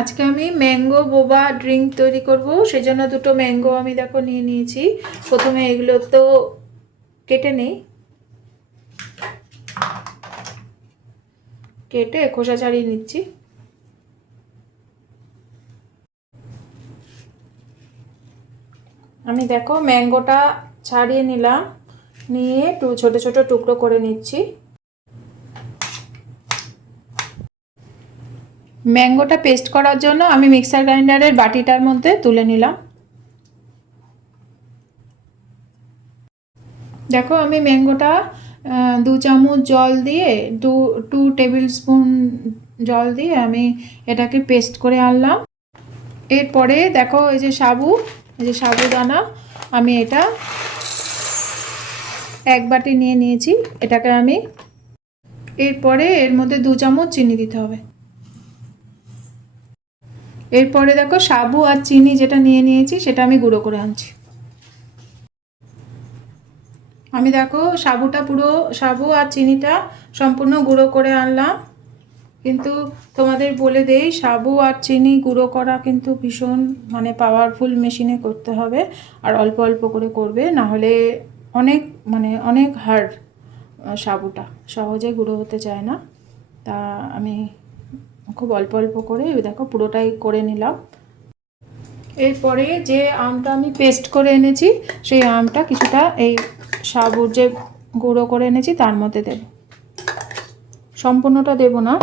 আজকে আমি ম্যাঙ্গো বোবা ড্রিঙ্ক তৈরি করব, সেজন্য দুটো ম্যাঙ্গো আমি দেখো নিয়ে নিয়েছি। প্রথমে এগুলো তো কেটে নেই। কেটে খোসা ছাড়িয়ে নিচ্ছি। আমি দেখো ম্যাঙ্গোটা ছাড়িয়ে নিলাম, নিয়ে একটু ছোটো ছোটো টুকরো করে নিচ্ছি। ম্যাঙ্গোটা পেস্ট করার জন্য আমি মিক্সার গ্রাইন্ডারের বাটিটার মধ্যে তুলে নিলাম। দেখো আমি ম্যাঙ্গোটা দু চামচ জল দিয়ে, দু, টু টেবিল স্পুন জল দিয়ে আমি এটাকে পেস্ট করে আনলাম। এরপরে দেখো এই যে সাবু, এই যে সাবুদানা, আমি এটা এক বাটি নিয়ে নিয়েছি, এটাকে আমি, এরপরে এর মধ্যে দু চামচ চিনি দিতে হবে। এরপরে দেখো সাবু আর চিনি যেটা নিয়ে নিয়েছি, সেটা আমি গুঁড়ো করে আনছি। আমি দেখো সাবুটা পুরো, সাবু আর চিনিটা সম্পূর্ণ গুঁড়ো করে আনলাম। কিন্তু তোমাদের বলে দেই, সাবু আর চিনি গুঁড়ো করা কিন্তু ভীষণ মানে পাওয়ারফুল মেশিনে করতে হবে, আর অল্প অল্প করে করবে না হলে অনেক মানে অনেক হার্ড সাবুটা সহজে গুঁড়ো হতে চায় না। তা আমি খুব অল্প অল্প করে দেখো পুরোটাই করে নিলাম। এরপরে যে আমটা আমি পেস্ট করে এনেছি, সেই আমটা কিছুটা এই সাবুর যে গুঁড়ো করে এনেছি, তার মধ্যে দেব। সম্পূর্ণটা দেব না।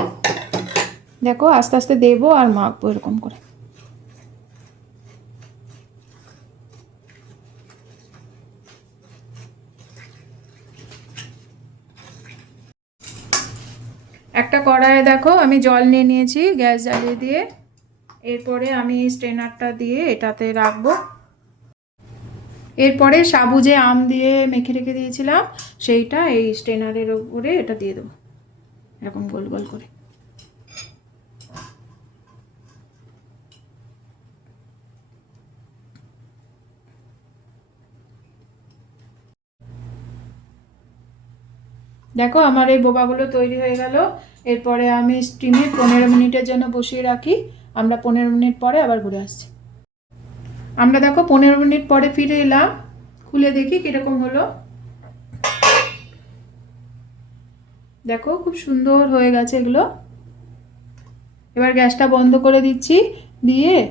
দেখো আস্তে আস্তে দেবো আর মাখবো এরকম করে। একটা কড়াইয়ে দেখো, আমি জল নিয়ে নিয়েছি, গ্যাস জ্বালিয়ে দিয়ে। এরপরে আমি স্ট্রেনারটা দিয়ে এটাতে রাখব। এরপরে সাবু যে আম দিয়ে মেখে রেখে দিয়েছিলাম, সেইটা এই স্ট্রেনারের ওপরে এটা দিয়ে দেবো। এরকম গোল গোল করে। দেখো, আমার এই বোবাগুলো তৈরি হয়ে গেল। এরপরে আমি স্টিমে পনেরো মিনিটের জন্য বসিয়ে রাখি। আমরা পনেরো মিনিট পরে আবার ঘুরে আসছি। আমরা দেখো, পনেরো মিনিট পরে ফিরে এলাম। খুলে দেখি কীরকম হলো। দেখো, খুব সুন্দর হয়ে গেছে এগুলো। এবার গ্যাসটা বন্ধ করে দিচ্ছি। দিয়ে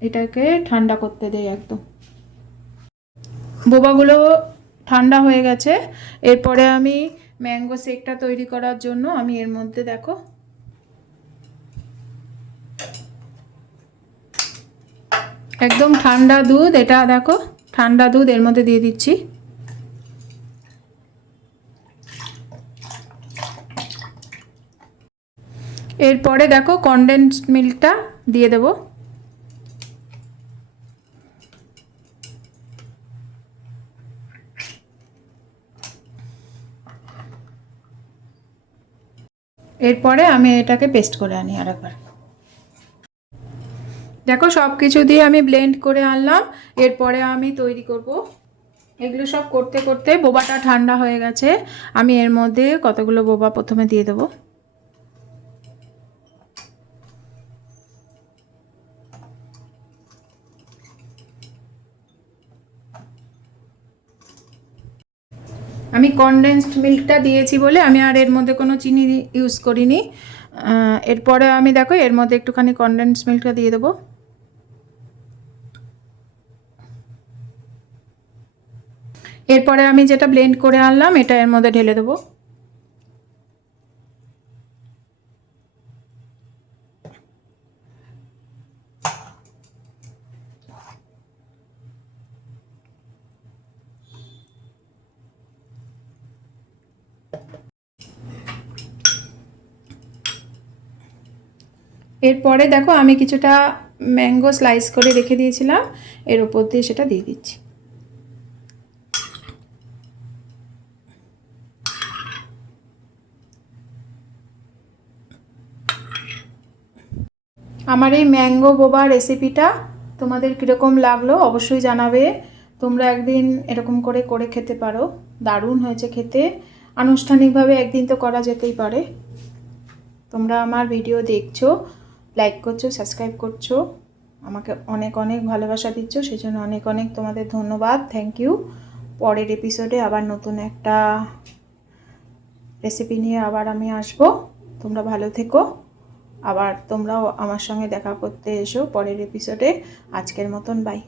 এটাকে ঠান্ডা করতে দেই একদম। বোবাগুলো ঠান্ডা হয়ে গেছে। এরপরে আমি ম্যাঙ্গো শেকটা তৈরি করার জন্য আমি এর মধ্যে দেখো। একদম ঠান্ডা দুধ, এটা দেখো, ঠান্ডা দুধ এর মধ্যে দিয়ে দিচ্ছি। এরপরে দেখো কনডেন্স মিল্কটা দিয়ে দেবো। এরপরে আমি এটাকে পেস্ট করে আনি আর একবার দেখো সব কিছু দিয়ে আমি ব্লেন্ড করে আনলাম। এরপরে আমি তৈরি করব। এগুলো সব করতে করতে বোবাটা ঠান্ডা হয়ে গেছে। আমি এর মধ্যে কতগুলো বোবা প্রথমে দিয়ে দেবো? আমি কনডেন্সড মিল্কটা দিয়েছি বলে আমি আর এর মধ্যে কোনো চিনি ইউজ করিনি। এরপরে আমি দেখো, এর মধ্যে একটুখানি কনডেন্স মিল্কটা দিয়ে দেবো। এরপরে আমি যেটা ব্লেন্ড করে আনলাম, এটা এর মধ্যে ঢেলে দেবো। এরপরে দেখো আমি কিছুটা ম্যাঙ্গো স্লাইস করে রেখে দিয়েছিলাম। এর ওপর দিয়ে সেটা দিয়ে দিচ্ছি। আমার এই ম্যাঙ্গো বোবা রেসিপিটা তোমাদের কীরকম লাগল অবশ্যই জানাবে। তোমরা একদিন এরকম করে করে খেতে পারো। দারুণ হয়েছে খেতে। আনুষ্ঠানিকভাবে একদিন তো করা যেতেই পারে। তোমরা আমার ভিডিও দেখছ লাইক করছ সাবস্ক্রাইব করছ, আমাকে অনেক অনেক ভালোবাসা দিচ্ছ সেই জন্য অনেক অনেক তোমাদের ধন্যবাদ। থ্যাংক ইউ পরের এপিসোডে আবার নতুন একটা রেসিপি নিয়ে আবার আমি আসব। তোমরা ভালো থেকো। আবার তোমরাও আমার সঙ্গে দেখা করতে এসো পরের এপিসোডে আজকের মতন বাই